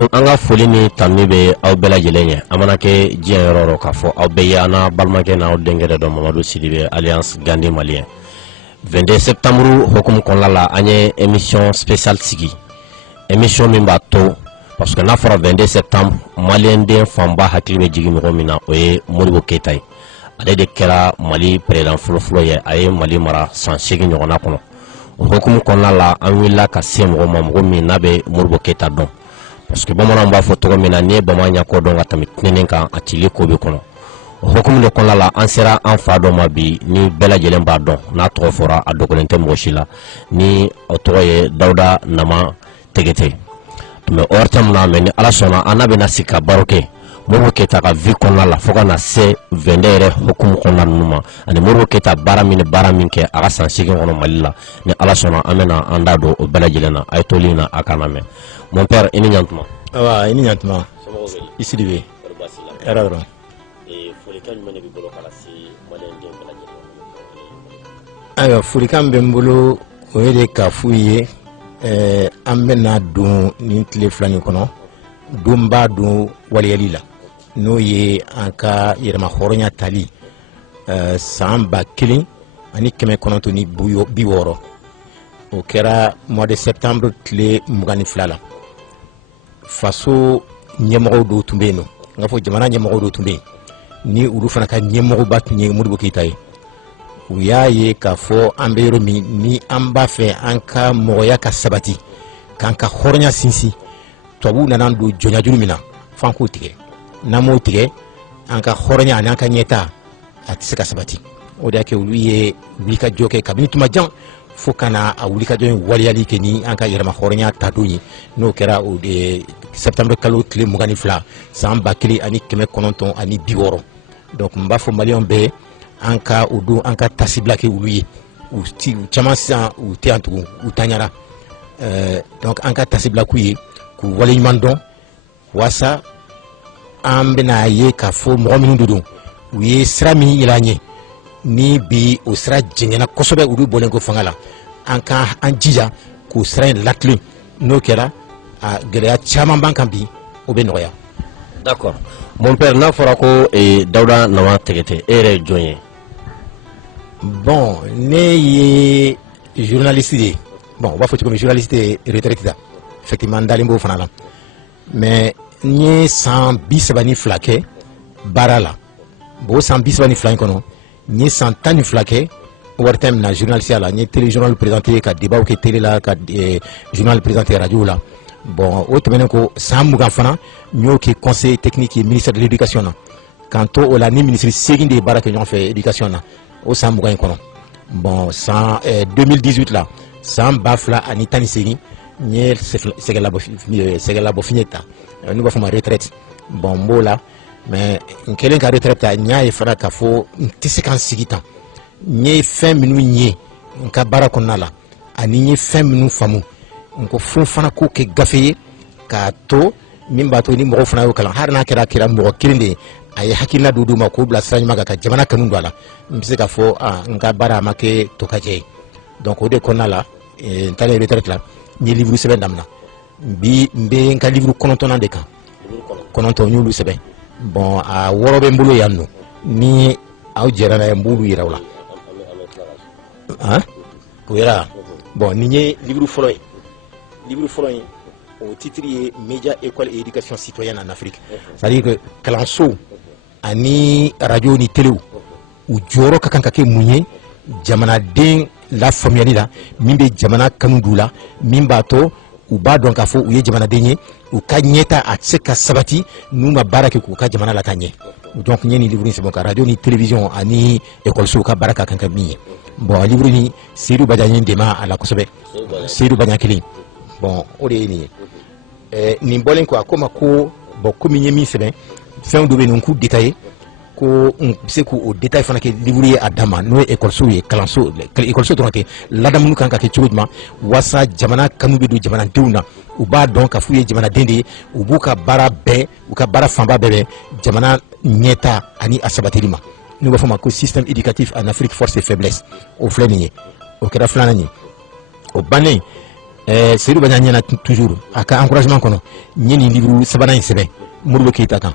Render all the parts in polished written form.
an ka foli ni tanni bɛ aw bɛɛ lajɛlen ye a mana kɛ diɲɛ yɔrɔ yɔrɔ k'a fɔ aw bɛɛ ye an n'a balimakɛ n'aw denkɛ dɔ Mamadu Sidibe Alliance Gandé Malien 22 septembre hukumu kɔnɔna la an ye émission spéciale sigi émission min b'a to parce que n'a fɔra 22 septembre malien den fanba hakili bɛ jigin mɔgɔ min na o ye Modibo Keyita ye ale de kɛra Mali président fɔlɔfɔlɔ ye a ye Mali mara san 8 ɲɔgɔnna kɔnɔ o hukumu kɔnɔna la an wulila ka se mɔgɔ ma mɔgɔ min n'a bɛ Modibo Keyita dɔn parce que bamananw b'a fɔ cogo min na n'i ye bamanan ɲɛko dɔn ka tɛmɛ tinɛni kan a cili ko bɛ kɔnɔ o hukumu de kɔnɔna la an sera an fa dɔ ma bi ni bɛɛ lajɛlen b'a dɔn n'a tɔgɔ fɔra a dogolen tɛ mɔgɔ si la ni o tɔgɔ ye Dawuda Nama Tegete mais o yɔrɔ min na mɛ ni Ala sɔnna an n'a bɛna sigi ka baro kɛ Modibo Keyita ka vie kɔnɔna la fo ka na se 22 yɛrɛ hukumu kɔnɔna ninnu ma ani Modibo Keyita baara min kɛ a ka san 8 kɔnɔ Mali la ni Ala sɔnna an bɛna an da don o bɛɛ lajɛlen na a ye toli na a kana mɛn mon père i ni ɲantuma awa i ni ɲantuma i Sidibe era dɔrɔn folikan jumɛn de b'i bolo ka lase malien den bɛɛ lajɛlen ayiwa folikan bɛ n bolo o ye de k'a f'u ye an bɛna don nin tile fila nin kɔnɔ don b'a don waliyali la n'o ye an ka yɛrɛma hɔrɔnya tali san 1960 o kɛra mois de septembre tile 22 la faso ɲɛmɔgɔw dɔw tun bɛ yen nɔ n k'a fɔ jamana ɲɛmɔgɔw dɔw tun bɛ yen ni olu fana ka ɲɛmɔgɔba tun ye Modibo Keyita ye u y'a ye k'a fɔ an bɛ yɔrɔ min ni an b'a fɛ an ka mɔgɔya ka sabati k'an ka hɔrɔnya sinsin tubabuw nana don jɔnya juru min na f'an k'o tigɛ n'an m'o tigɛ an ka hɔrɔnya ani an ka ɲɛta a tɛ se ka sabati o de y'a kɛ olu ye wulikajɔ kɛ kabini tuma jan fo ka na a wulikajɔ in waliyali kɛ ni an ka yɛrɛma hɔrɔnya tadon ye n'o kɛra o de septembre kalo tile 22 san 1960 donc n b'a fɔ maliyɛnw bɛɛ an ka o don an ka tasibila kɛ olu ye u caman sisan u tɛ yan tugun u taɲara donc an ka tasibila k'u ye k'u waleɲuman dɔn waasa an bɛna ye k'a fɔ mɔgɔ minnu de don u ye sira min yɛlɛ an ɲɛ ni bi o sira jɛngɛnna kosɛbɛ olu bɔlen ko fanga la an ka an jija k'o sira in latilen n'o kɛra a gɛlɛya caman b'an kan bi o bɛ nɔgɔya. D'accord mon père n'a fɔra ko Dawuda Nama Tegete e yɛrɛ ye jɔn ye. Bon ne ye journaliste de ye bon u b'a fɔ cogo min journaliste retraité ta effectivement n dalen b'o fana la mais n ye san 32 kɛ baara la bon o san 32 in kɔnɔ n ye san 12 kɛ wari tɛ min na journaliste la n ye téléjournal présenté ka débat kɛ télé la ka journal présenté radio la bon o tɛmɛnen ko san 20 fana n y'o kɛ conseil technique ye ministère de l'éducation na k'an to o la ni ministre 8 de ye baara kɛ ɲɔgɔn fɛ éducation na o san 20 in kɔnɔ bon san 2018 la san 2018 n ye sɛgɛlabɔ fiɲɛ ta n'u b'a fɔ ma retraite bon n b'o la mais n kɛlen ka retraite ta n y'a ye fana k'a fɔ n tɛ se ka n sigi tan n ye fɛn minnu ye n ka baara kɔnɔna la ani n ye fɛn minnu faamu n ko fo fana k'o kɛ gafe ye k'a to min b'a to ni mɔgɔw fana y'o kalan hali n'a kɛra mɔgɔ kelen de ye a ye hakilina dɔ d'u ma k'o bila sira ɲuman kan ka jamana kanu don a la n bɛ se k'a fɔ n ka baara a ma kɛ tokajɛ ye donc o de kɔnɔna la n taalen retraite la n ye livre sɛbɛn daminɛ bi n bɛ n ka livre 9 de kan 9 n y'olu sɛbɛn bon a 6 bɛ n bolo yan nɔ ni aw jɛra n'a ye n b'olu yira aw la o yɛrɛ bon nin ye livre fɔlɔ ye o titre ye média école et éducation citoyenne en Afrique c'est à dire que kalanso ani radio ni télé u jɔyɔrɔ ka kan ka kɛ mun ye jamanaden lafaamuyali la min bɛ jamana kanu d'u la min b'a to u b'a dɔn k'a fɔ u ye jamanaden ye u ka ɲɛta a tɛ se ka sabati n'u ma baara kɛ k'u ka jamana lataa ɲɛ donc n ye nin livre in sɛbɛn ka radio ni télévision ani école ka baara ka kan ka min ye bon livre ni Seydou Badian ye n dɛmɛ a la kosɛbɛ Seydou Badian kelen bon o de ye nin ye nin bɔlen kɔ a ko ma ko bon komi n ye min sɛbɛn fɛnw dɔ bɛ yen nɔ n k'u détaillé ko n bɛ se k'o détail fana kɛ livre ye a dan ma n'o ye école ye kalanso dɔrɔn tɛ ladamu kan ka kɛ cogo jumɛn waasa jamana kanu bɛ don jamanadenw na u b'a dɔn k'a f'u ye jamanaden de ye u b'u ka baara bɛɛ u ka baara fanba bɛɛ bɛ jamana ɲɛta ani a sabatili ma n'u b'a fɔ ma ko système éducatif en Afrique force et faiblesse o filɛ nin ye o kɛra filanan ye o bannen Seydou Banya nyana toujours aka encouragement kono nyeni livre sabana insebe Modibo Keita kan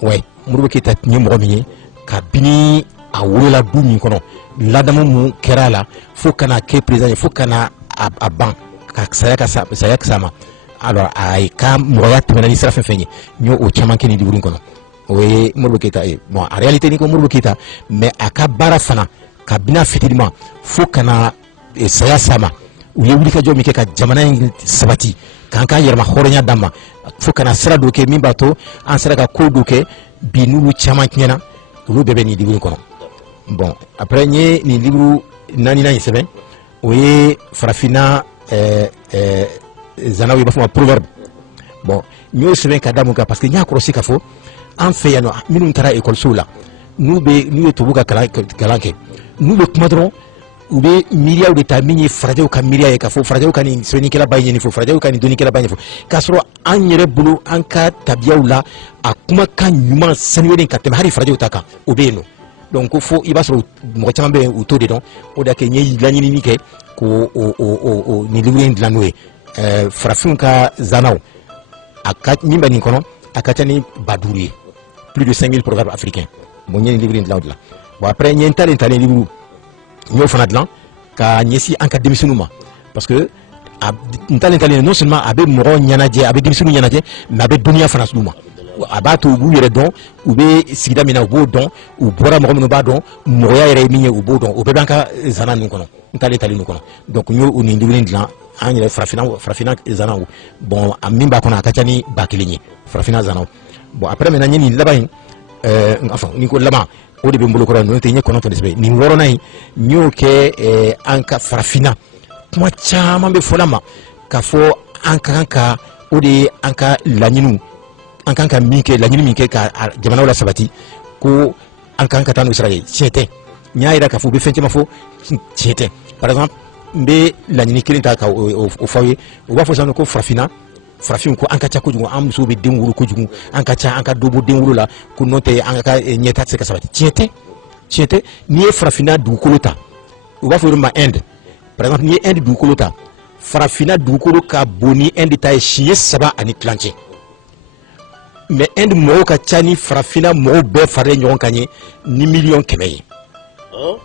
ouais Modibo Keita ni mo mi ka bini a wola du min kono ladamu mu kerala fo kana ke président fo kana a ban ka saya ka sama alors ay ka mo ya tmena ni sera fenye nyo o chama ke ni livre kono oui Modibo Keita bon en réalité ni ko Modibo Keita mais aka bara fana ka bina fitilima fo kana saya sama u ye wuli ka jɔ min kɛ ka jamana in sabati k'an ka yɛrɛma hɔrɔnya d'an ma fo kana sira dɔ kɛ min b'a to an sera ka ko dɔ kɛ bi n'olu caman tiɲɛna olu bɛɛ bɛ nin livre kɔnɔ bon après n ye nin livre naaninan in sɛbɛn o ye farafinna zanaw ye b'a fɔ ma proverbe bon n y'o sɛbɛn ka da mun kan parce que n y'a kɔlɔsi k'a fɔ an fɛ yan nɔ minnu taara ekɔlisow la n'u ye tubabu ka kalan kɛ n'u bɛ kuma dɔrɔn u bɛ miiriyaw de ta min ye farajɛw ka miiriya ye k'a fɔ farajɛw ka nin sɛbɛnnikɛla ba ye nin fɔ farajɛw ka nin dɔnnikɛla ba ye nin fɔ k'a sɔrɔ an yɛrɛ bolo an ka tabiyaw la a kumakan ɲuman sanuyalen ka tɛmɛ hali farajɛw ta kan o bɛ yen nɔ donc ko fo i b'a sɔrɔ mɔgɔ caman bɛ yen u t'o de dɔn o de y'a kɛ n ye laɲinini kɛ ko nin livre in dilan n'o ye farafinw ka zanaw a ka min bɛ nin kɔnɔ a ka ca ni 5000 ye plus de 5000 proverbes africains bon n ye nin livre in dilan o de la bon après n ye n talen livre n y'o fana dilan ka ɲɛsin an ka denmisɛnninw ma parce que n talen non seulement a bɛ mɔgɔ ɲɛnajɛ a bɛ denmisɛnninw ɲɛnajɛ mais a bɛ dɔnniya fana s'u ma a b'a to u b'u yɛrɛ dɔn u bɛ sigida min na u b'o dɔn u bɔra mɔgɔ minnu b'a dɔn mɔgɔya yɛrɛ ye min ye u b'o dɔn o bɛɛ b'an ka zana ninnu kɔnɔ n talen ninnu kɔnɔ donc n y'o nin livre in dilan an yɛrɛ farafinna zanaw bon min b'a kɔnɔ a ka ca ni 1000 ye farafinna zanaw bon après maintenant n ye nin laban in enfin ni ko laban o de bɛ n bolo kɔrɔ n'o tɛ n ye kɔnɔntɔn de sɛbɛn nin 6nan in n y'o kɛ an ka farafinna kuma caman bɛ fɔla ma k'a fɔ an ka kan ka o de ye an ka laɲiniw an kan ka min kɛ laɲini min kɛ ka jamanaw la sabati ko an kan ka taa n'o sira ye tiɲɛ tɛ n y'a jira k'a fɔ u bɛ fɛn caman fɔ tiɲɛ tɛ par exemple n bɛ laɲini kelen ta ka o fɔ aw ye u b'a fɔ sisan ko farafinw ko an ka ca kojugu an musow bɛ den wolo kojugu an ka ca an ka dɔ bɔ den wolo la ko n'o tɛ an ka ɲɛta tɛ se ka sabati tiɲɛ tɛ n'i ye farafinna dugukolo ta u b'a fɔ o de ma Inde par exemple n'i ye Inde dugukolo ta farafinna dugukolo ka bon ni Inde ta ye siɲɛ 3 ani tilancɛ mais Inde mɔgɔw ka ca ni farafinna mɔgɔw bɛɛ faralen ɲɔgɔn kan ye ni 1000000 ye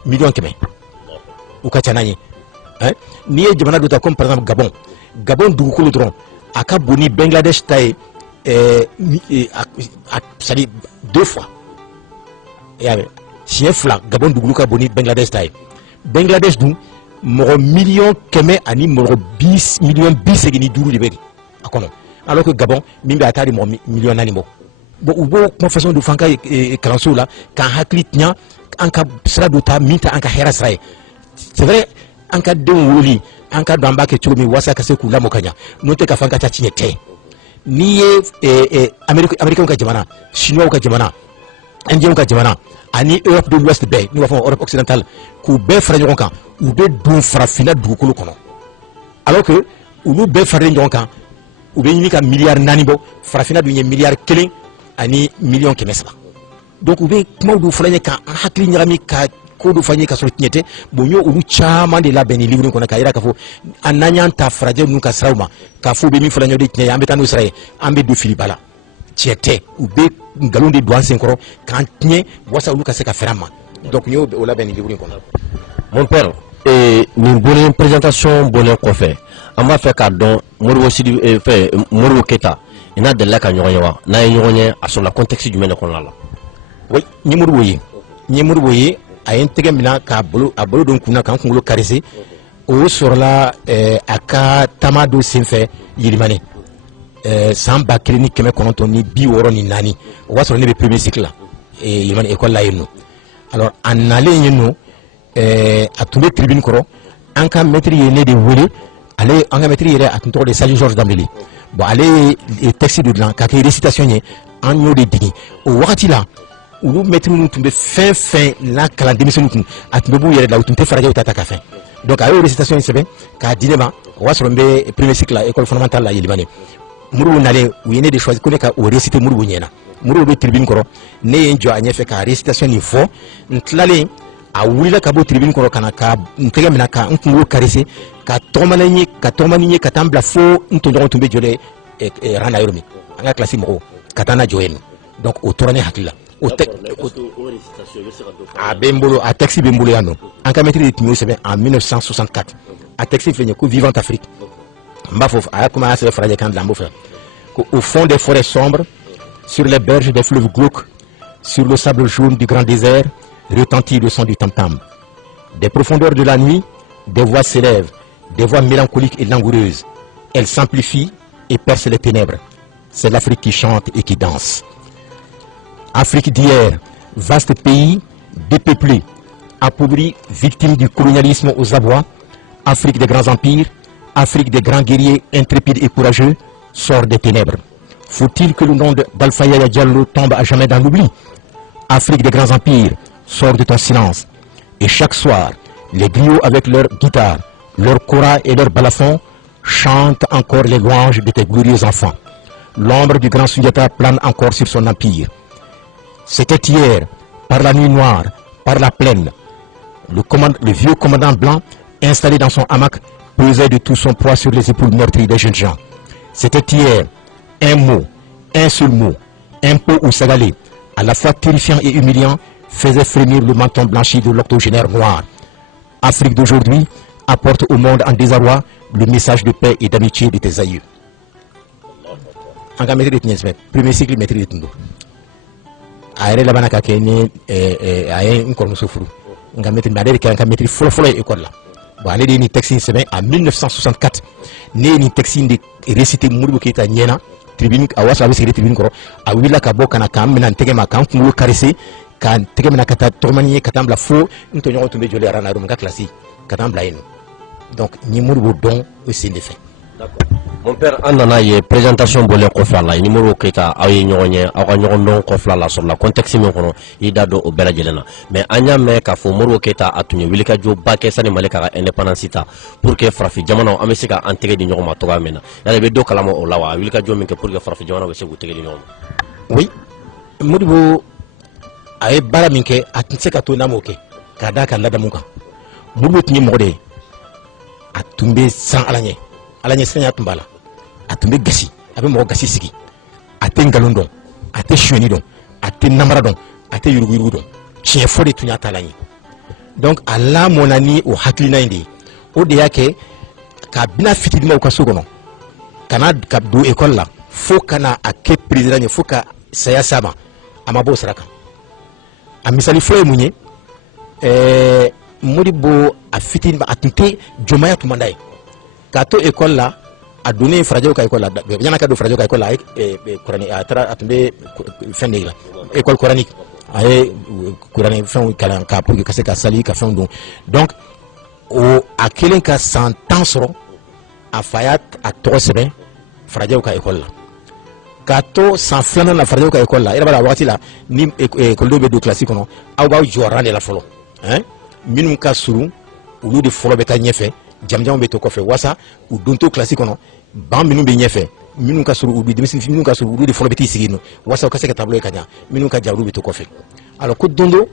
1000000 u ka ca n'a ye n'i ye jamana dɔ ta comme par exemple Gabon dugukolo dɔrɔn a ka bon ni Bangladesh ta ye c'est-à-dire 2 fois siɲɛ 2 Gabon dugukolo ka bon ni Bangladesh ta ye Bangladesh dun mɔgɔ 1000000 ani mɔgɔ 85,000 de bɛ a kɔnɔ alors que Gabon min bɛ a taa di mɔgɔ 4,000,000 bɔ bon u b'o kuma façon dɔ fɔ an ka kalansow la k'an hakili tiɲa an ka sira dɔ ta min tɛ an ka hɛrɛ sira ye c'est vrai an ka denw wololi an ka dɔn an b'a kɛ cogo min walasa ka se k'u lamɔ ka ɲa n'o tɛ k'a fɔ an ka taa tiɲɛ tɛ n'i ye américains ka jamana chinois ka jamana indiens ka jamana ani Europe de l'Ouest bɛɛ n'u b'a fɔ Europe occidentale k'u bɛɛ fara ɲɔgɔn kan u bɛ don farafinna dugukolo kɔnɔ alors que olu bɛɛ faralen ɲɔgɔn kan u bɛ ɲini ka miliyari 4 bɔ farafinna dun ye miliyari 1 ani 1,300,000 donc u bɛ kumaw dɔw fɔla n ye k'an hakili ɲagami ka ko dɔ fɔ n ye ka sɔrɔ tiɲɛ tɛ bon n y'o olu caman de labɛn nin livre in kɔnɔ k'a jira k'a fɔ an n'an y'an ta farajɛ ninnu ka siraw ma k'a fɔ u bɛ min fɔla n ye o de tiɲɛ ye an bɛ taa n'o sira ye an bɛ don filiba la tiɲɛ tɛ u bɛ nkalon de don an sen kɔrɔ k'an tiɲɛ walasa olu ka se ka fɛrɛ an ma donc n y'o labɛn nin livre in kɔnɔ. Mon père nin bonnen présentation bonnen kɔfɛ an b'a fɛ k'a dɔn Modibo Keita i n'a delila ka ɲɔgɔn ye wa n'a ye ɲɔgɔn ye a sɔrɔla contexte jumɛn de kɔnɔna la. oui n ye Modibo ye a ye n tɛgɛ minɛ a bolo don kunna k'an kunkolo karese o sɔrɔla a ka taama dɔ senfɛ Yirimane san 1964 o b'a sɔrɔ ne bɛ premier cycle la Yirimane école la yen nɔ alors a nalen yen nɔ a tun bɛ tribune kɔrɔ an ka maître ye ne de wele ale an ka maître yɛrɛ a tun tɔgɔ de Sadio Georges Dambele bon ale ye texte dɔ dilan k'a kɛ récitation ye an y'o de digi o wagati la olu maître minnu tun bɛ fɛn fɛn n'a kalan denmisɛnninw kun a tun bɛ b'u yɛrɛ la u tun tɛ farajɛw ta ka fɛn donc a y'o récitation in sɛbɛn k'a di ne ma o y'a sɔrɔ n bɛ premier cycle la école fondamentale la Yirimane Modibo nalen u ye ne de choisi ko ne ka o réciter Modibo ɲɛna Modibo bɛ tribune kɔrɔ ne ye n jɔ a ɲɛfɛ ka récitation nin fɔ n tilalen a wulila ka bɔ tribune kɔrɔ ka na ka n tɛgɛ minɛ ka n kunkolo karese ka tɔgɔmani n ye ka taa n bila fo n tɔɲɔgɔn tun bɛ jɔlen ran na yɔrɔ min an ka kilasi mɔgɔw ka taa n na jɔ yen donc o tora ne hakili la a bɛ n bolo a texte bɛ n bolo yan nɔ an ka maître de tun y'o sɛbɛn en 1964 a texte filɛ nin ye ko Vivante Afrique n b'a fɔ a y'a komi a y'a sɛbɛn farajɛ kan de la n b'o fɛ au fond des forêts sombres sur les berges des fleuves glauques sur le sable jaune du grand désert retentit le son du tam-tam. Des profondeurs de la nuit, des voix s'élèvent, des voix mélancoliques et langoureuses. Elles s'amplifient et percent les ténèbres. C'est l'Afrique qui chante et qui danse. Afrique d'hier, vaste pays, dépeuplé, appauvri, victime du colonialisme aux abois. Afrique des grands empires, Afrique des grands guerriers intrépides et courageux, sort des ténèbres. Faut-il que le nom d'Alpha Yaya Diallo tombe à jamais dans l'oubli? Afrique des grands empires, sort de ton silence. Et chaque soir, les griots avec leurs guitares, leurs koras et leurs balafons chantent encore les louanges de tes glorieux enfants. L'ombre du grand Sundiata plane encore sur son empire. C'était hier, par la nuit noire, par la plaine, le vieux commandant blanc, installé dans son hamac, pesait de tout son poids sur les épaules meurtries des jeunes gens. C'était hier, un mot, un seul mot, impôt ou sagalé, à la fois terrifiant et humiliant, faisait frémir le menton blanchi de l'octogénaire noir. Afrique d'aujourd'hui apporte au monde en désarroi le message de paix et d'amitié de tes aïeux. En cas de premier cycle maîtrise de Tundo. Aéré la banaka kene aé un corno sofru. En cas de maîtrise follow école là. Bon, allez ni texte semaine en 1964. Né ni texte de récité Modibo Keïta Niena tribune awas la wisi tribune koro a wila ka bo kana kam nan tege ma kan kulo karese kan tege na kata tormani katam la fo nto nyoto tumbe jole arana rum ka classique katam bla eno donc ni Modibo don aussi de fait. Mon père anana ye présentation bolé ko fala ni Modibo Keïta ay ñoñe ak ñogon don ko fala sur la contexte mi kono ida do o bela jelena mais anya me ka fo Modibo Keïta atunye wilika jo baké sani maleka indépendance ta pour que frafi jamano amesika antege di ñogoma to gamena yalla be do kalamo o lawa wilika jo min ke pour que frafi jamano be segu tege di ñogoma. Oui, Modibo ay bara min ke atnseka to namo ke kada kan lada muka Modibo tinye mode atumbe san alanye sanya tumbala atumbe gasi abe mo gasi sigi ate ngalondon ate shweni don ate namara don ate yurugu don chien fo de tunya talani donc ala monani o hakilina indi o de yake ka bina fitidima ko sogono kana ka do école la fo kana ake président fo ka saya sama amabo saraka a misali fo e munye Modibo a fitidima atunte jomaya tumandai ka to école la a donné Faradio ka école la yana ka do Faradio ka école la coranique a tra atumbe fin de la école coranique ay coranique fin kala ka pour que kase ka sali ka fin donc o a kelen ka 100 ans soro a fayat a to sebe Faradio ka école la ka to sans flana na Faradio ka école la ira bala wati la ni école do be do classique no aw ba jorande la folo hein minum ka suru ulu de folo be ta nyefe jamjam be to kofe wasa u donto classique no ban minum be nyefe minum ka suru ubi demisin minum ka suru ulu de folo be ti sigino wasa ka se ka tableau kanya minum ka jawru be to kofe alors ko dondo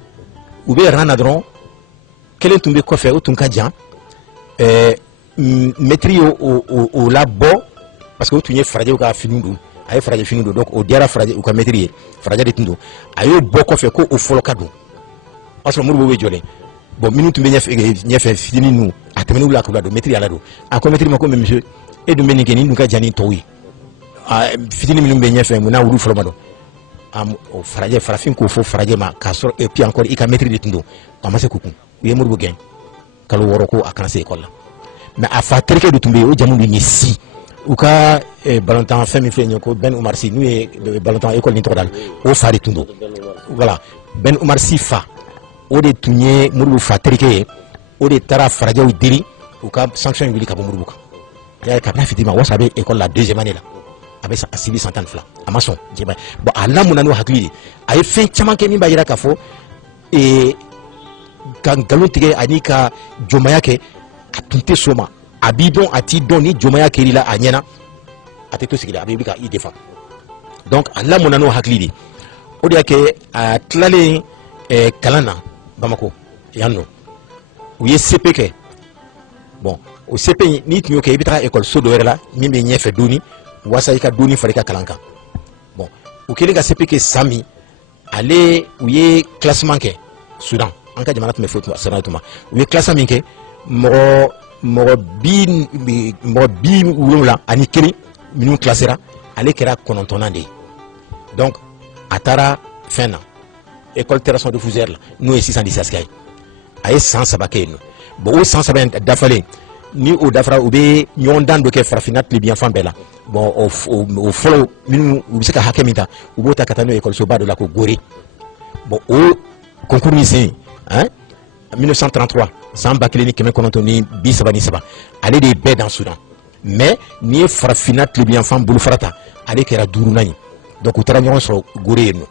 u be rana dron kelen tumbe kofe o tun ka jan maîtrise au labo parce que o tunye Faradio ka finundo ay Faradio finundo donc o diara Faradio u ka maîtrise Faradio de tundo ayo bo kofe ko o folo kadu parce que Modibo be jole bon minute be nyefe fini nu atemenu la ko do maîtrise ala do a ko maîtrise mako monsieur e do menike ni nuka jani towi a fini minute be nyefe mu na wulu folo mado am o Faradio farafin ko fo Faradio ma ka sor et puis encore i ka maîtrise de tundo amase kuku ye Modibo gen kalo woro ko akanse école la mais a fa terke do tumbe o jamu ni si ou ka balantan fami fle nyoko Ben Oumar Sy nu e balantan école ni to dal o fa de tundo voilà Ben Oumar Sy fa o de tunye Modibo fa terke o de tara Faradio diri ou ka sanction wili ka bo Modibo ya ka na fitima wasa be école la deuxième année là avec sa civil santan fla amason jeba bon ala munano hakili ay fe chaman ke min ba yira ka fo e kan galontige ani ka jomaya ke atunte soma abidon ati doni jomaya ke lila anyana ateto sigila abibi ka i defa donc ala munano hakili o de ke atlale kalana Bamako yan nɔ u ye CP kɛ bon o CP n'i tun y'o kɛ i bɛ taa ekɔliso dɔ wɛrɛ la min bɛ ɲɛfɛ dɔɔni walasa i ka dɔɔni fara i ka kalan kan bon u kɛlen ka CP kɛ san min ale u ye classement kɛ Sudan an ka jamana tun bɛ fɔ Sudan tuma u ye classement min kɛ mɔgɔ bi wolonwula ani kelen minnu classera ale kɛra 9nan de ye donc a taara fɛn na école terrasse de Fusère la n'o ye 616 ye a ye san 3 kɛ yen nɔ bon o san 3 in dafalen ni o dafara u bɛ ɲɔgɔn dan dɔ kɛ farafinna tile fan bɛɛ la bon o fɔlɔ minnu u bɛ se ka hakɛ min ta u b'o ta ka taa n'o ye écolisoba dɔ la ko Gorée bon o concours min sen 1933 san 1933 ale de ye bɛɛ dan Sudan mais n'i ye farafinna tile fan bolofara ta ale kɛra 5nan ye donc u taara ɲɔgɔn sɔrɔ Gorée yen nɔ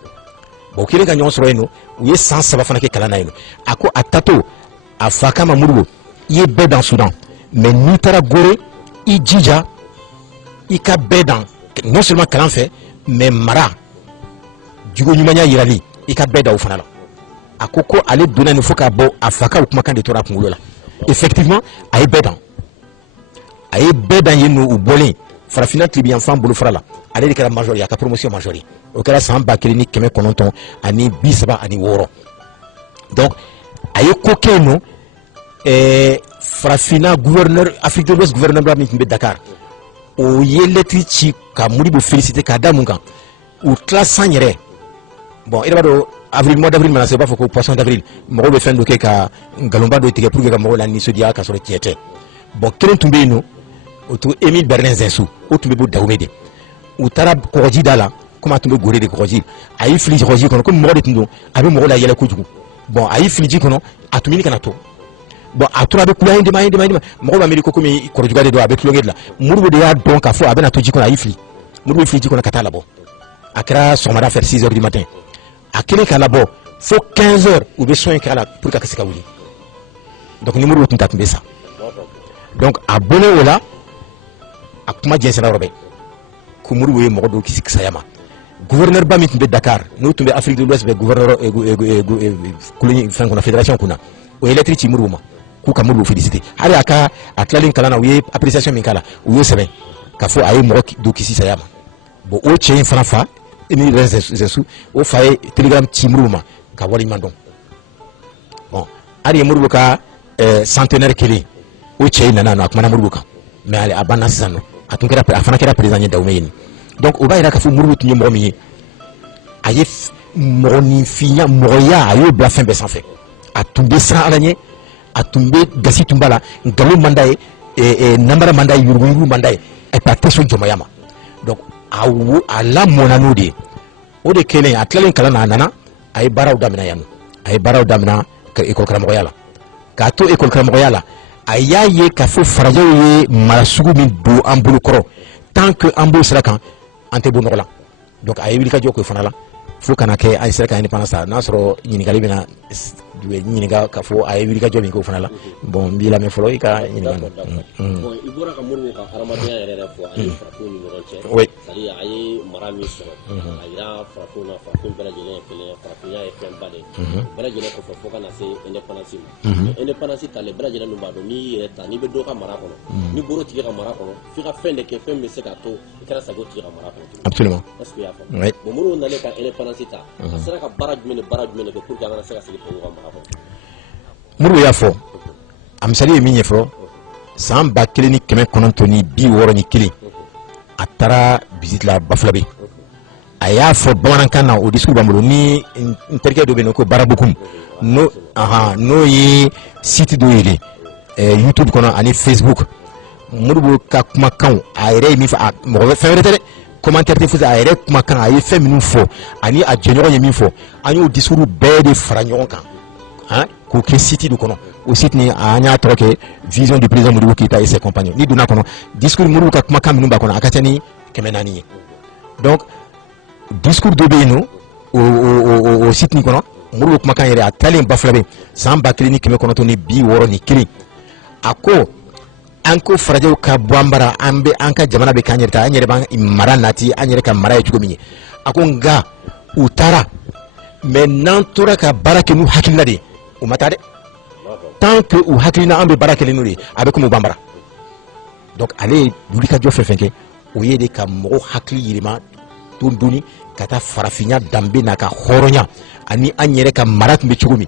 bon u kɛlen ka ɲɔgɔn sɔrɔ yen nɔ u ye san 3 fana kɛ kalan na yen nɔ a ko a tato a fa k'a ma Modibo i ye bɛɛ dan Sudan mais n'i taara Gorée i jija i ka bɛɛ dan non seulement kalan fɛ mais mara jogo ɲumanya yirali i ka bɛɛ dan o fana la a ko ale donna nin fo ka bɔ a fa ka o kumakan de tora a kunkolo la effectivement a ye bɛɛ dan yen nɔ u bɔlen farafinna tile fan bolofara la ale de kɛra major ye a ka promotion major ye o kɛra san 1936 donc a ye ko kɛ yen nɔ farafinna gouverneur Afrique de l'Ouest gouverneur min tun bɛ Dakar o ye lettre ci ka Modibo féliciter k'a da mun kan u classant yɛrɛ bon i b'a dɔn mois d'avril mana se u b'a fɔ ko poisson d'avril mɔgɔw bɛ fɛn dɔ kɛ ka nkalonba dɔ tigɛ pour que ka mɔgɔw la nisɔndiya ka sɔrɔ tiɲɛ tɛ bon kelen tun bɛ yen nɔ o tun Émile Berlin Zinsou o tun bɛ bɔ Dahomey de u taara kɔgɔji da la komi a tun bɛ Gorée de kɔgɔji a y'i fili kɔgɔji kɔnɔ komi mɔgɔ de tun don a bɛ mɔgɔw la yɛlɛ kojugu bon a y'i fili ji kɔnɔ a tun ɲini kana to bon a tora a bɛ kule a ye dema mɔgɔw b'a miiri ko komi kɔrɔjuga de don a bɛ tulonkɛ de la Modibo de y'a dɔn k'a fɔ a bɛna to ji kɔnɔ a y'i fili Modibo fili ji kɔnɔ ka taa labɔ a kɛra sɔgɔmada fɛ 6 heures du matin a kelen k'a labɔ fo 15 heures u bɛ soin kɛ a la pour que ka se ka wuli donc ni Modibo tun ta tun bɛ sa donc a bɔlen o la a kuma jɛnsɛnna yɔrɔ bɛɛ ko Modibo ye mɔgɔ dɔw kisi saya ma gouverneur ba min tun bɛ Dakar n'o tun bɛ Afrique de l'Ouest bɛ gouverneur colonie fɛn kɔnɔ fédération kunna o ye lettre ci Modibo ma k'u ka Modibo féliciter hali a tilalen kalan na u ye appréciation min k'a la u y'o sɛbɛn k'a fɔ a ye mɔgɔ dɔw kisi saya ma bon o cɛ in fana fa Émile Berlin Zinsou o fa ye télégramme ci Modibo ma ka waleɲuman dɔn bon hali ye Modibo ka centenaire kelen o cɛ in nana a kumana Modibo kan mais a banna sisan nɔ a fana kɛra président ye Dahomey yen donc o b'a yira k'a fɔ Modibo tun ye mɔgɔ min ye a ye mɔgɔninfinya mɔgɔya a y'o bila fɛn bɛɛ sanfɛ a tun bɛ siran Ala ɲɛ a tun bɛ gasi tun b'a la nkalon man d'a ye namara man d'a ye yuruguyurugu man d'a ye et puis a tɛ sɔn jɔnmaya ma donc a lamɔna n'o de ye o de kɛlen a tilalen kalan na a nana a ye baaraw daminɛ yan nɔ a ye baaraw daminɛ école karamɔgɔya la k'a to école karamɔgɔya la a y'a ye k'a fɔ farajɛw ye mara sugu min don an bolo kɔrɔ tant que an b'o sira kan an tɛ bɔ nɔgɔ la donc a ye wulikajɔ k'o fana la fo kana kɛ an sera ka indépendance ta n'a sɔrɔ ɲininkali bɛna ɲininka k'a fɔ a ye wulikajɔ min k'o fana la bon n b'i lamɛn fɔlɔ i ka ɲininkali bon i bɔra ka Modibo ka hadamadenya yɛrɛ fɔ a ye farafinw ni ɲɔgɔn cɛ oui c'est-à-dire a ye mara min sɔrɔ a yira farafinw na farafin bɛɛ lajɛlen ye kelen farafinya ye fɛnba de ye bɛɛ lajɛlen kɔfɛ fo ka na se indépendance ma indépendance talen bɛɛ lajɛlen dun b'a dɔn n'i yɛrɛ ta n'i bɛ dɔ ka mara kɔnɔ ni bɔr'o tigi ka mara kɔnɔ f'i ka fɛn de kɛ fɛn min bɛ se k'a to i kɛra sago tigi ka mara kɔnɔ absolument est-ce que i y'a faamu bon Modibo nalen ka indépendance ta a sera ka baara jumɛn de kɛ pour que an kana se ka segin tubabuw ka mara kɔnɔ Modibo y'a fɔ a misali ye min ye fɔlɔ san 1961 a taara visite la Bafulabe a y'a fɔ bamanankan na o discours b'an bolo ni n terikɛ dɔ bɛ yen ko Barabukum n'o ye site dɔ ye YouTube kɔnɔ ani Facebook Modibo ka kumakanw a yɛrɛ ye min fɔ mɔgɔ bɛ fɛn wɛrɛ tɛ dɛ commentaire tɛ fosi a yɛrɛ kumakan a ye fɛn minnu fɔ ani a jɛɲɔgɔn ye min fɔ an y'o discours bɛɛ de fara ɲɔgɔn kan k'o kɛ site dɔ kɔnɔ o site ni an y'a tɔgɔ kɛ vision du président Modibo Keïta et ses compagnons ni donna kɔnɔ discours Modibo ka kumakan minnu b'a kɔnɔ a ka ca ni 400 ye donc discours dɔ bɛ yen nɔ o site nin kɔnɔ Modibo kumakan yɛrɛ a taalen Bafulabe san 1961 a ko an ko farajɛw ka bɔ an bara an ka jamana bɛ k'an yɛrɛ ta an yɛrɛ b'an mara nati an yɛrɛ ka mara ye cogo min ye a ko nka u taara mais n'an tora ka baara kɛ n'u hakilina de ye o ma taa dɛ tant que u hakilina ambe bara kelen nuri avec mu bambara donc ale dulika jo fefenke o yede ka mo hakili yirima dunduni kata farafinya dambe na ka horonya ani anyere ka marat me chugumi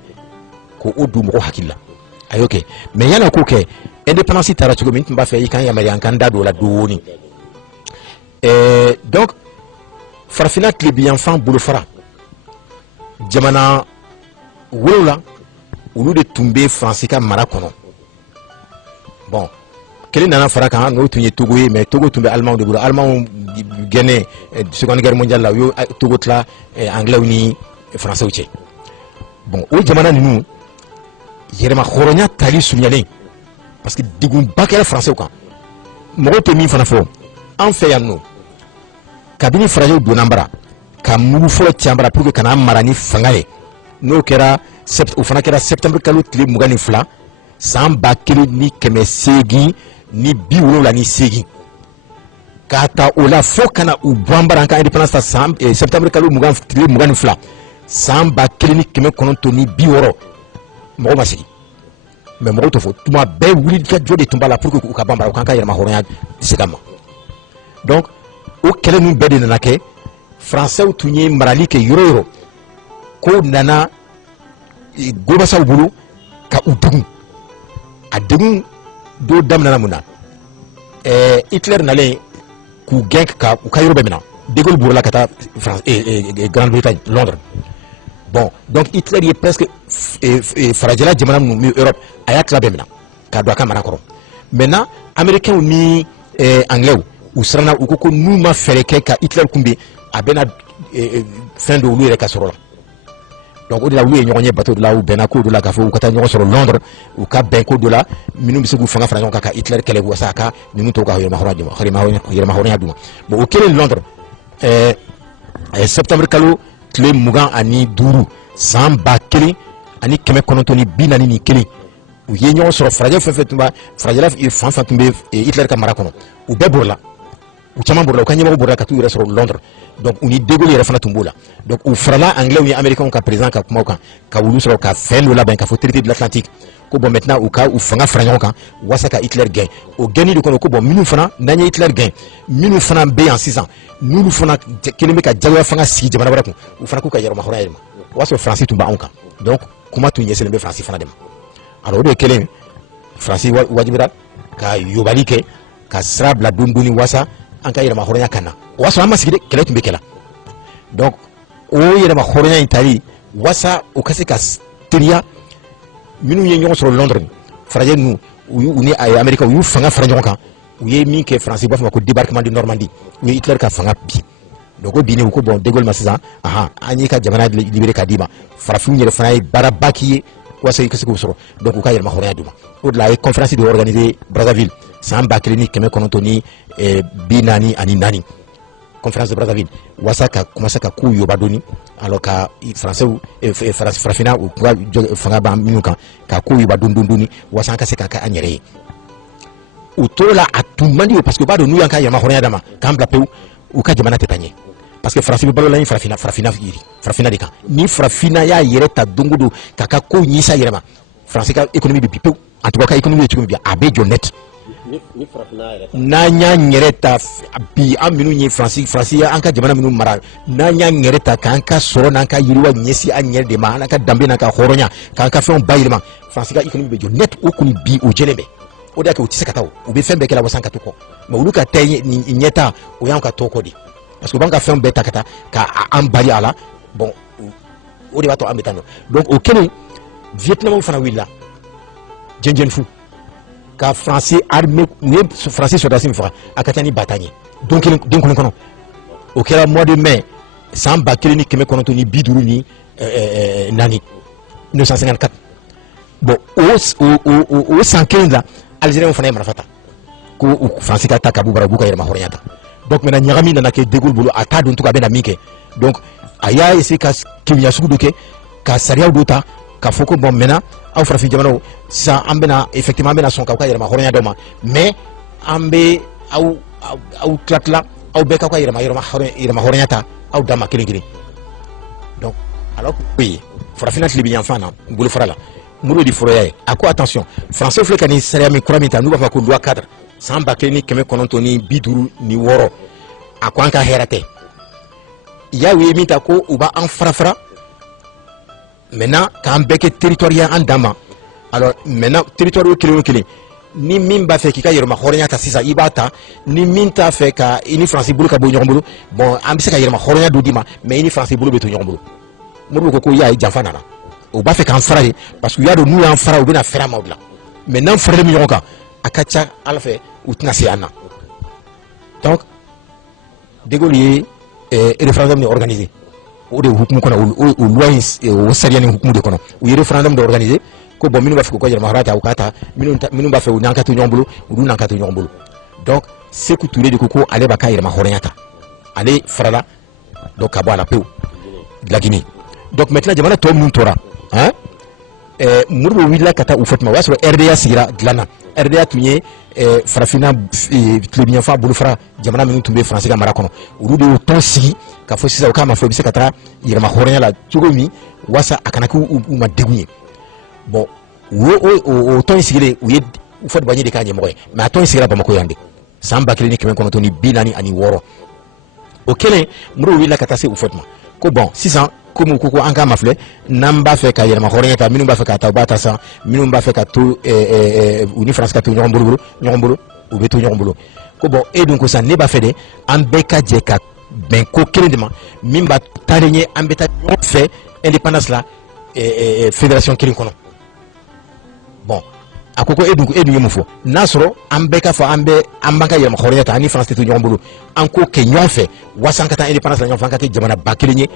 ko odu mo hakilla ayoke mais yana ko ke indépendance tara chugumi mba fe kan ya marian kan dado la doni donc farafina klibi enfant bulu fara jamana wolola olu de tumbe français ka mara kono bon kelen nana fara kan no tunye Togo ye mais Togo tumbe allemand de bulu allemand gagné seconde guerre mondiale la yo Togo tla anglais ni français uche bon o jamana ninu yerema khoronya tali sunyale parce que digum bakela français kan mo te mi fana fo en fait yanno kabini farajo donambara ka mugu folo tiambara pour que kana marani fangale no kera o fana kera septembre kalo tile mugani fla san ba kilo ni keme segi ni biwolo la ni segi kata ola fo kana u bambara ka indépendance san septembre kalo mugan tile mugani fla san ba kilo ni keme kononto ni biworo mo ma segi mais mo to fo tuma be wuli ka jode tumba la pour que u ka bambara o kan ka yema horonya disigama donc o kele nun bede nana ke français ou tunye marali ke yoro ko nana goba sa bulu ka udugu adugu do dam nana muna Hitler nale ku genk ka u ka yoro be mina de Gaulle burla kata France Grande-Bretagne Londres bon donc Hitler est presque farajela jamana mu Europe ayat la be mina ka do ka marakoro maintenant américain ni anglais ou srana ou koko nous ma fereke ka Hitler kumbi abena fin de olu ka sorola donc au-delà où est bateau de là ou benako de là ka fo kata nyon sur Londres ou ka benko de là minu bisu fanga franco ka Hitler kele wasaka minu to ka yema horadi ma horadi duma bon au kele Londres septembre kalo tle mugan ani duru samba kele ani keme konontoni binani ni kele ou yenyon sur fragile fefetumba fragile fanfa tumbe Hitler ka marakono ou beburla ou chama burla kanyema burla ka tu sur Londres donc on y dégolé refana tumbola donc ou frala anglais ou américain ka président ka kuma ka wulu sur ka fendo la ben ka traité de l'Atlantique ko bon maintenant ou ka ou fanga franyon ka wasaka Hitler gain au gagné de ko bon minu fana nanya Hitler gain minu fana be en 6 ans nous nous fana keleme ka jawa fanga si jamana barako ou fana ko ka yero mahora yema waso français tumba onka donc kuma tu nyesele be français fana dem alors de keleme français wajibira ka yobalike ka srabla dunduni wasa anka yera mahornya kana waso ama sigide kele tumbe kela donc o yera mahornya itali wasa o kase ka tria minu yenyo sur Londres fraje nous ou ni ay America ou fanga franjo kan ou ye mi ke français ba fa ko débarquement de Normandie ni Hitler ka fanga bi donc o bini ko bon de Gaulle masisa aha ani ka jamana libéré ka dima farafu ni fana barabaki wasa kase ko soro donc ka yera mahornya duma au de la conférence de organiser Brazzaville samba clinique keme konontoni binani ani nani conférence de Brazzaville wasaka kumasaka ku yobadoni alors ka français ou frafina ou fanga ba minuka ka ku yobadundunduni wasaka se ka anyere ou tola atumandi parce que ba do nuyanka yama hornya dama kambla peu ou ka jamana tetanye parce que français balo la frafina de ka ni frafina ya yereta dungudu kaka ko nyisa yerema français ka économie bi peu en tout cas économie de bi abe jonet nanya nyereta bi aminu ni français anka jamana minu mara nanya nyereta kanka soro nanka yiriwa nyesi anyer de ma nanka dambe nanka horonya kanka fe on bayilma français ka économie be net okuni bi o jelebe o da ke o tisaka taw o be fembe kala wasanka toko ma uluka tay nyeta o yanka toko di parce que banka fe on be takata ka ambali ala bon o de bato ambetano donc au Kenya Vietnam fana willa jenjen fu ka français armé ni français soldat simfa akatani batagne donc kono au kera mois de mai sans ba clinique keme kono to ni biduru ni nani 1954 bon au 115 là algérien fana marafata ko français ka takabu barabu ka yerma hornyata donc mena nyagami na ke degol bulu ata don to ka bena mike donc aya ese ka kinya sugu doke ka saria dota ka foko bon mena aw farafi jamano sa ambena effectivement ambena son ka yerma hornya doma mais ambe aw tlatla aw be ka yerma hornya ta aw dama kilingiri donc alors oui farafina libiyan fana bulu farala muru di foroya ye a ko attention français filɛ ka nin sariya min kura min ta n'u b'a fɔ ko loi cadre san 1950 ni wɔɔrɔ a ko an ka hɛrɛ tɛ y'a ye min ta ko u b'an farafara maintenant k'an bɛɛ kɛ territoire ye an dan ma alors maintenant territoire o kelen o kelen ni min b'a fɛ k'i ka yɛrɛma hɔrɔnya ta sisan i b'a ta ni min t'a fɛ ka i ni faransi bolo ka bɔ ɲɔgɔn bolo bon an bɛ se ka yɛrɛma hɔrɔnya dɔ d'i ma mais i ni faransi bolo bɛ to ɲɔgɔn bolo Modibo ko y'a ye janfa nana o b'a fɛ k'an fara de parce que u y'a dɔn n'u y'an fara u bɛna fɛrɛ ma o de la mais n'an faralen bɛ ɲɔgɔn kan a ka ca ala fɛ u tɛna se an na donc De Gaulle ye référendum de organisé o de hukumu kɔnɔ o loi in o sariya ni hukumu de kɔnɔ u ye référendum de organisé ko bon minnu b'a fɛ k'u ka yɛrɛma hɔrɔnya ta u k'a ta minnu b'a fɛ u n'an ka to ɲɔgɔn bolo olu n'an ka to ɲɔgɔn bolo donc Sékou Touré de ko ale b'a ka yɛrɛma hɔrɔnya ta ale farala donc ka bɔ a la pewu de la Guinée donc maintenant jamana tɔ minnu tora hein Modibo wulila ka taa u fɔ tuma o y'a sɔrɔ RDA sigira dilan na RDA tun ye farafinna tilebiyanfan bolofara jamana minnu tun bɛ faransi ka mara kɔnɔ olu de y'o tɔn sigi ka fɔ sisan u k'a ma fɔ i bɛ se ka taa yɛrɛma hɔrɔnya la cogo min walasa a kana k'u ma degun ye bon o tɔn in sigilen u ye Houphouët Boigny de k'a ɲɛmɔgɔ ye mais a tɔn in sigira Bamako yan de san 1946 o kɛlen Modibo wulila ka taa se Houphouët ma ko bon sisan komi ko an k'a ma filɛ n'an b'a fɛ ka yɛlɛma hɔrɔnya ta minnu b'a fɛ ka ta u b'a ta san minnu b'a fɛ ka to u ni faransi ka to ɲɔgɔn bolo u bɛ to ɲɔgɔn bolo ko bon e dun ko sisan ne b'a fɛ de an bɛɛ ka jɛ ka bɛn ko kelen de ma min b'a taalen ye an bɛ taa ɲɔgɔn fɛ indépendance la fédération kelen kɔnɔ bon a ko e dun ye mun fɔ n'a sɔrɔ an bɛɛ k'a fɔ an b'an ka yɛlɛma hɔrɔnya ta an ni faransi tɛ to ɲɔgɔn bolo an k'o kɛ ɲɔgɔn fɛ walasa an ka taa indépendance la ɲɔgɔn fɛ an ka kɛ jamana ba kelen ye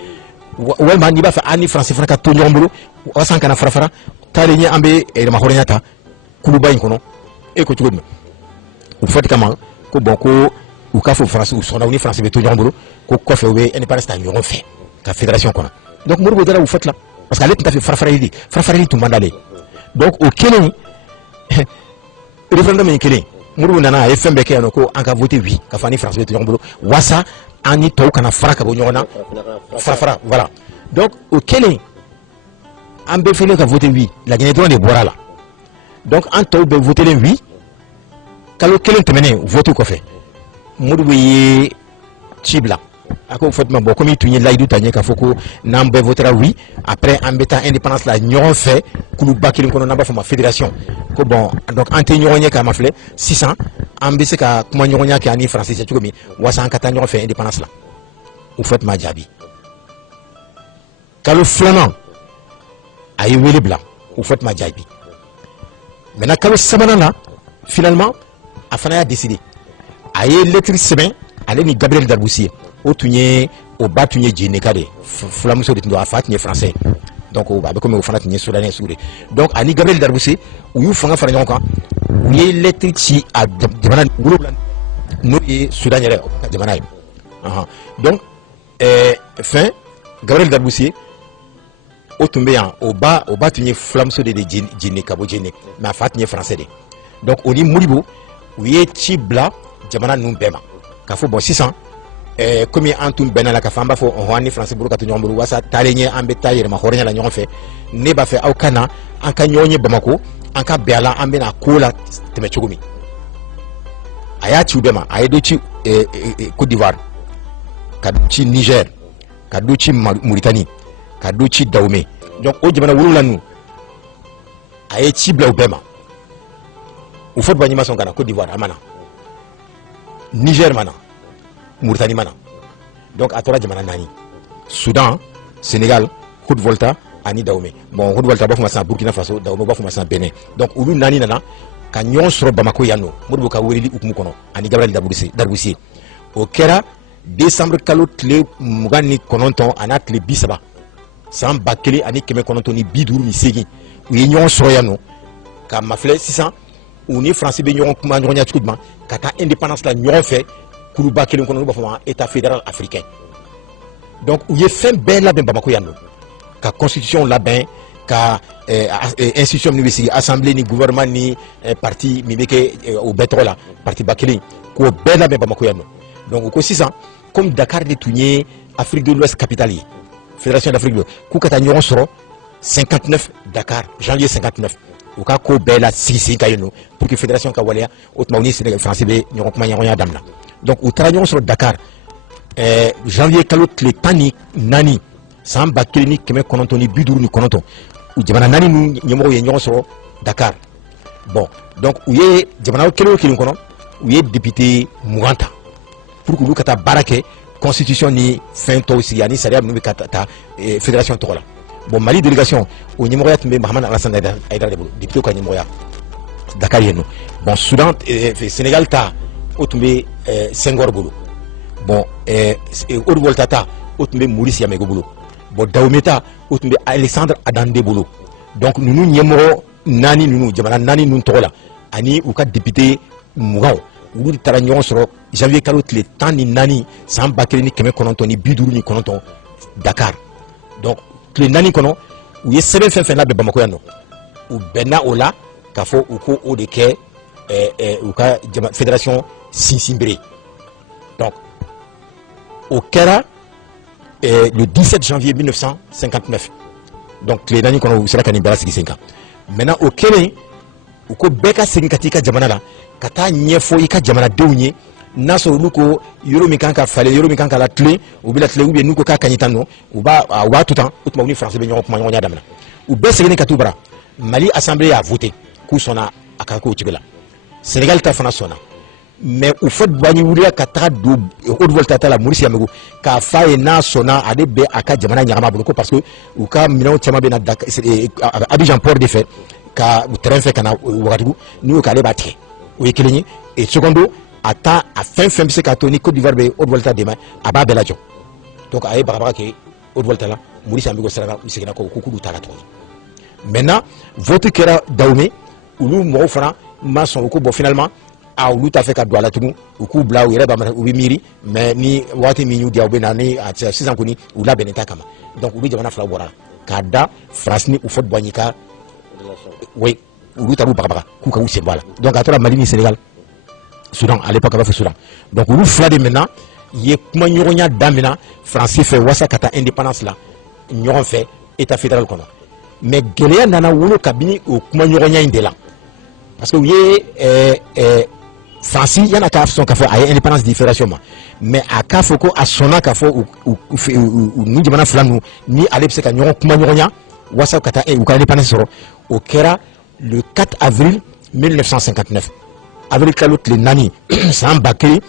walima n'i b'a fɛ an ni faransi fana ka to ɲɔgɔn bolo walasa an kana farafara taalen ɲɛ an bɛ yɛlɛma hɔrɔnya ta kuluba in kɔnɔ e ko cogo min u fɔti kama ko bon ko u k'a fɔ faransi u sɔnna u ni faransi bɛ to ɲɔgɔn bolo ko kɔfɛ u bɛ indépendance ta ɲɔgɔn fɛ ka fédération kɔnɔ donc Modibo dara u fɔti la parce que ale tun t'a fɛ farafarali tun man d'ale donc o kelen référendum in kelen Modibo nana a ye fɛn bɛɛ kɛ yan nɔ ko an ka voter oui ka fɔ an ni faransi bɛ to ɲɔgɔn bolo walasa an ni tɔw kana fara ka bɔ ɲɔgɔn na farafara voilà donc o kelen an bɛɛ fɛlen ka voter oui la Guinée dɔrɔn de bɔra la donc an tɔw bɛɛ votelen oui kalo kelen tɛmɛnen vote kɔfɛ Modibo ye ci bila a ko Houphouët bon komi tun ye layidu ta ɲɛ k'a fɔ ko n'an bɛɛ votera oui après an bɛ taa indépendance la ɲɔgɔn fɛ kuluba kelen kɔnɔ n'an b'a fɔ ma fédération ko bon donc an tɛ ɲɔgɔn ɲɛ k'a ma filɛ sisan an bɛ se ka kuma ɲɔgɔnya kɛ an ni faransi cɛ cogo min walasa an ka taa ɲɔgɔn fɛ indépendance la Houphouët ma jaabi kalo filanan a ye wele bila Houphouët ma jaabi maintenant kalo sabanan na finalement a fana y'a décidé a ye lettre sɛbɛn ale ni Gabriel Darboussi o tun ye o ba tun ye Djeneka de fulamuso de tun don a fa tun ye français donc a bɛ komi o fana tun ye soudanais sugu de donc ani Gabriel Darboussi u y'u fanga fara ɲɔgɔn kan u ye lettre ci a jamana wolonwula n'o ye Sudan yɛrɛ o ka jamana ye donc fɛn Gabriel Darboussi o tun bɛ yan o ba tun ye fulamuso de Djenne ka bɔ Djenne mais a fa tun ye français de donc o ni Modibo u ye ci bila jamana ninnu bɛɛ ma k'a fɔ bon sisan komi an tun bɛnna la k'a fɔ an b'a fɔ an ni faransi bolo ka to ɲɔgɔn bolo walasa taalen ɲɛ an bɛ taa yɛlɛma hɔrɔnya la ɲɔgɔn fɛ ne b'a fɛ aw ka na an ka ɲɔgɔn ye Bamako an ka bɛn a la an bɛna ko la tɛmɛ cogo min a y'a ci u bɛɛ ma a ye dɔ ci Côte d'Ivoire ka dɔ ci Niger ka dɔ ci Mauritanie ka dɔ ci Dahomey donc o jamana wolonwula ninnu a ye ci bila u bɛɛ ma Houphouët Boigny ma sɔn ka na Côte d'Ivoire a ma na Niger ma na Mauritanie mana donc a tora jamana naani Soudan Sénégal Haute-Volta ani Dahomey bon Haute-Volta b'a fɔ ma sisan Burkina Faso Dahomey b'a fɔ ma sisan Benin donc olu naani nana ka ɲɔgɔn sɔrɔ Bamako yan nɔ Modibo ka weleli hukumu kɔnɔ ani Gabriel Darboussi o kɛra décembre kalo tile 29 a n'a tile 30 san 1958 u ye ɲɔgɔn sɔrɔ yan nɔ ka mafilɛ sisan u ni faransi bɛ ɲɔgɔn kuma ɲɔgɔn ɲɛ cogo jumɛn ka taa indépendance la ɲɔgɔn fɛ kuluba kelen kɔnɔ n'u b'a fɔ ma état fédéral africain donc u ye fɛn bɛɛ labɛn Bamako yan nɔ ka constitution labɛn ka institution minnu bɛ sigi assemblée ni gouvernement ni parti min bɛ kɛ o bɛɛ tɔgɔ la parti ba kelen k'o bɛɛ labɛn Bamako yan nɔ donc u ko sisan comme Dakar de tun ye Afrique de l'Ouest capitale ye fédération d'Afrique de l'Ouest k'u ka taa ɲɔgɔn sɔrɔ 59 Dakar janvier 59 u ka ko bɛɛ la sigi ka yen nɔ pour que fédération ka waleya o tuma u ni Sénégal français bɛ ɲɔgɔn kuma ɲɔgɔnya daminɛ donc u taara ɲɔgɔn sɔrɔ Dakar janvier kalo tile 14 san 1959 u jamana 4 ninnu ɲɛmɔgɔw ye ɲɔgɔn sɔrɔ Dakar bon donc u ye jamana kelen o kelen kɔnɔ u ye député 20 ta pour que olu ka taa baara kɛ constitution ni fɛn tɔw sigi ani sariya minnu bɛ ka ta fédération tɔgɔ la bon Mali délégation o ɲɛmɔgɔya tun bɛ Mahamane Alassane Aïdara de bolo député ka ɲɛmɔgɔya Dakar yen nɔ bon Soudan Sénégal ta o tun bɛ Senghor bolo bon Haute Volta ta o tun bɛ Maurice Yamego bolo bon Dahomey ta o tun bɛ Alexandre Adande bolo donc ninnu ɲɛmɔgɔ 4 ninnu jamana 4 ninnu tɔgɔ la ani u ka député 20 olu taara ɲɔgɔn sɔrɔ janvier kalo tile 14 san 1959 Dakar donc tile 4 kɔnɔ u ye sɛbɛn fɛn fɛn labɛn Bamako yan nɔ u bɛnna o la k'a fɔ u ko o de kɛ u ka fédération sinsinbere donc o kɛra le 17 janvier 1959 donc tile 4 kɔnɔ u sera ka nin baara sigi sen kan maintenant o kɛlen u ko bɛɛ ka segin ka taa i ka jamana la ka taa ɲɛfɔ i ka jamanadenw ye n'a sɔrɔ olu ko yɔrɔ min kan ka falen yɔrɔ min kan ka latilen u bɛ latilen ou bien n'u ko k'a ka ɲi tan nɔ u b'a to tan o tuma u ni français bɛ ɲɔgɔn kuma ɲɔgɔnya daminɛ u bɛɛ seginni ka t'u bara Mali assemblée y'a voté k'u sɔnna a ka k'o cogo la Sénégal ta fana sɔnna mais u fɔ Bani wulila ka taga don Haute Volta ta la Maurice Yamego k'a f'a ye n'a sɔnna ale bɛ a ka jamana ɲagama bolo ko parce que u ka minɛnw caman bɛ na Abidjan port de fɛ ka terrain fɛ ka na Ouagadougou n'i y'o k'ale b'a tigɛ o ye kelen ye et secondo a ta a fɛn fɛn bɛ se k'a to ni Côte d'Ivoire bɛ Haute Volta dɛmɛ a b'a bɛɛ lajɔ donc a ye bagabaga kɛ Haute Volta la Maurice Yamego sera u seginna kɔ ko k'olu ta la tuguni maintenant vote kɛra Dahomey olu mɔgɔw fana ma sɔn u ko bon finalement olu t'a fɛ ka don a la tugun u k'u bila u yɛrɛ b'a u bɛ miiri mais ni waati min y'u diya u bɛ na ni sisan kɔni u labɛnnen t'a kama donc olu jamana fila bɔra la k'a da France ni Houphouët Boigny ka oui olu taar'u bagabaga k'u ka u sen bɔ a la donc a tora Mali ni Sénégal Soudan à l'époque a b'a fɔ Soudan donc olu fila de maintenant ye kuma ɲɔgɔnya daminɛ France fɛ walasa ka taa indépendance la ɲɔgɔn fɛ état fédéral kɔnɔ mais gɛlɛya nana wolo kabini o kuma ɲɔgɔnya in de la parce que u ye France yana k'a sɔn k'a fɔ a ye indépendance di fédération ma mais a k'a fɔ ko a sɔnna k'a fɔ ni jamana fila ninnu ni ale bɛ se ka ɲɔgɔn kuma ɲɔgɔnya walasa ka taa u ka indépendance sɔrɔ o kɛra le 4 avril 1959 avril kalo tile 4 san 1900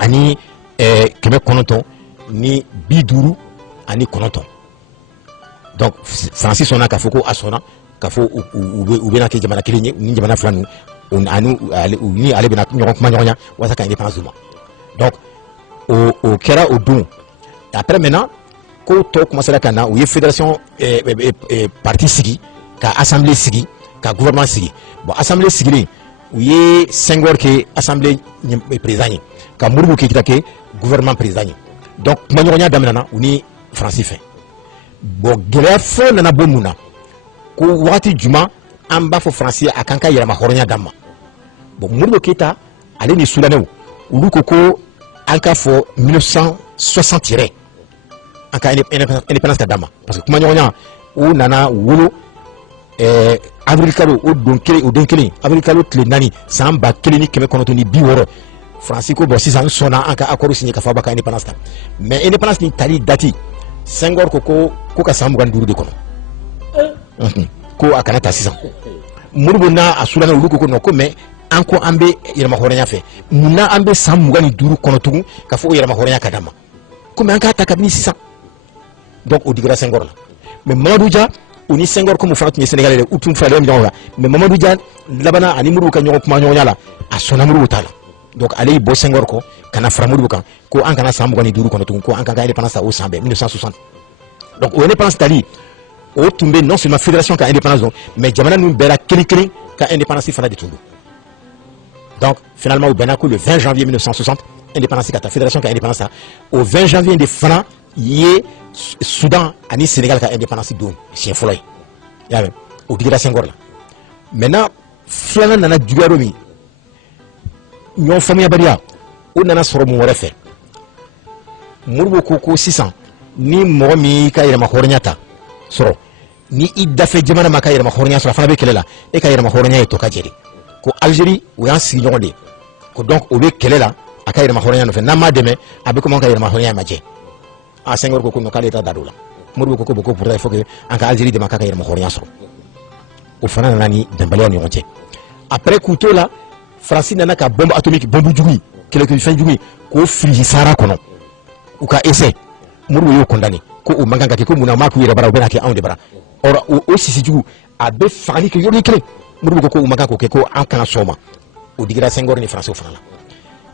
ani 950 ni 59 donc France sɔnna k'a fɔ ko a sɔnna k'a fɔ u bɛna kɛ jamana kelen ye ni jamana fila ninnu ni ale bɛna ɲɔgɔn kuma ɲɔgɔnya walasa ka indépendance d'u ma donc o kɛra o don après maintenant ko tɔw commencera ka na u ye fédération parti sigi ka assemblée sigi ka gouvernement sigi bon assemblée sigilen u ye Senghor kɛ assemblée président ye ka Modibo Keyita kɛ gouvernement président ye donc kuma ɲɔgɔnya daminɛna u ni France fɛ bon gɛlɛya fɔlɔ nana bɔ mun na ko waati juma an b'a fɔ France a kan ka yɛlɛma hɔrɔnya d'an ma bon Modibo Keyita ale ni Soudanais olu ko ko an k'a fɔ 1960 yɛrɛ an ka indépendance ka d'an ma parce que kuma ɲɔgɔnya o nana wolo avril kalo o don kelen avril kalo tile 4 san 1960 France ko bon sisan sɔnna an ka accord signé ka fɔ a b'a ka indépendance ta mais indépendance ni tali dati Senghor ko ka san 25 de kɔnɔ ko a kana ta sisan Modibo n'a a Soudanais olu ko non ko mais an ko an bɛ yɛlɛma hɔrɔnya fɛ munna an bɛ san 25 kɔnɔ tugun ka fɔ o yɛlɛma hɔrɔnya ka d'an ma ko mais an k'a ta kabini sisan donc o digira Senghor la mais Mamadou Dia o ni Senghor comme fana tun ye Sénégalais ye u tun faralen ɲɔgɔn kan mais Mamadou Dia labanna ani Modibo ka ɲɔgɔn kuma ɲɔgɔnya la a sɔnna Modibo ta la donc ale y'i bɔ Senghor kɔ ka na fara Modibo kan ko an kana san 25 kɔnɔ tugun ko an kan ka indépendance ta o san bɛɛ 1960 donc o indépendance tali o tun bɛ non seulement fédération ka indépendance don mais jamana ninnu bɛɛ la kelen kelen ka indépendance fana de tun don donc finalement u bɛnna ko le 20 janvier 1960 indépendance ka taa fédération ka indépendance ta o 20 janvier de fana ye Soudan ani Sénégal ka indépendance don siɲɛ fɔlɔ ye y'a mɛn o digira Senghor la maintenant filanan nana juguya dɔ min ɲɔgɔn faamuyabaliya o nana sɔrɔ mun wɛrɛ fɛ Modibo ko sisan ni mɔgɔ min ka yɛlɛma hɔrɔnya ta sɔrɔ ni i dafe jamana ma ka yɛrɛma hɔrɔnya sɔrɔ a fana bɛ kɛlɛ la e ka yɛrɛma hɔrɔnya ye to ka jɛri ko Algérie o y'an sigiɲɔgɔn de ko donc o bɛ kɛlɛ la a ka yɛrɛma hɔrɔnya nɔfɛ n'a ma dɛmɛ a bɛ komi an ka yɛrɛma hɔrɔnya ma jɛ a Senghor ko non k'ale t'a da don la Modibo ko pourtant il faut que an ka Algérie dɛmɛ k'a ka yɛrɛma hɔrɔnya sɔrɔ o fana nana ni bɛnbaliya ni ɲɔgɔn cɛ après k'u to la Faransi nana ka bombe atomique bombe jugu kɛlɛkɛfɛn jugu k'o fili Sahara kɔnɔ u ka essai Modibo y'o condamné ko o man kan ka kɛ ko mun na maa k'u yɛrɛ bara u bɛna kɛ anw de bara or o sisi jugu a bɛ fagali kɛ yɔrɔnin kelen Modibo ko o man kan k'o kɛ ko an kana sɔn o ma o digira Senghor ni Faransiw fana la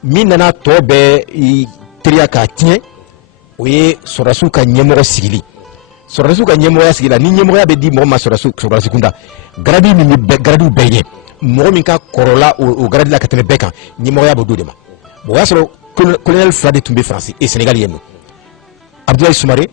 min nana tɔ bɛɛ teriya k'a tiɲɛ o ye sɔrɔdasiw ka ɲɛmɔgɔ sigili sɔrɔdasiw ka ɲɛmɔgɔya sigila ni ɲɛmɔgɔya bɛ di mɔgɔ ma sɔrɔdasi kunda garadi min bɛ garadiw bɛɛ ɲɛ mɔgɔ min ka kɔrɔla o garadi la ka tɛmɛ bɛɛ kan ɲɛmɔgɔya b'o d'o de ma bon o y'a sɔrɔ colonel fila de tun bɛ Faransi Sénégal yen nɔ Abdoulaye Soumaré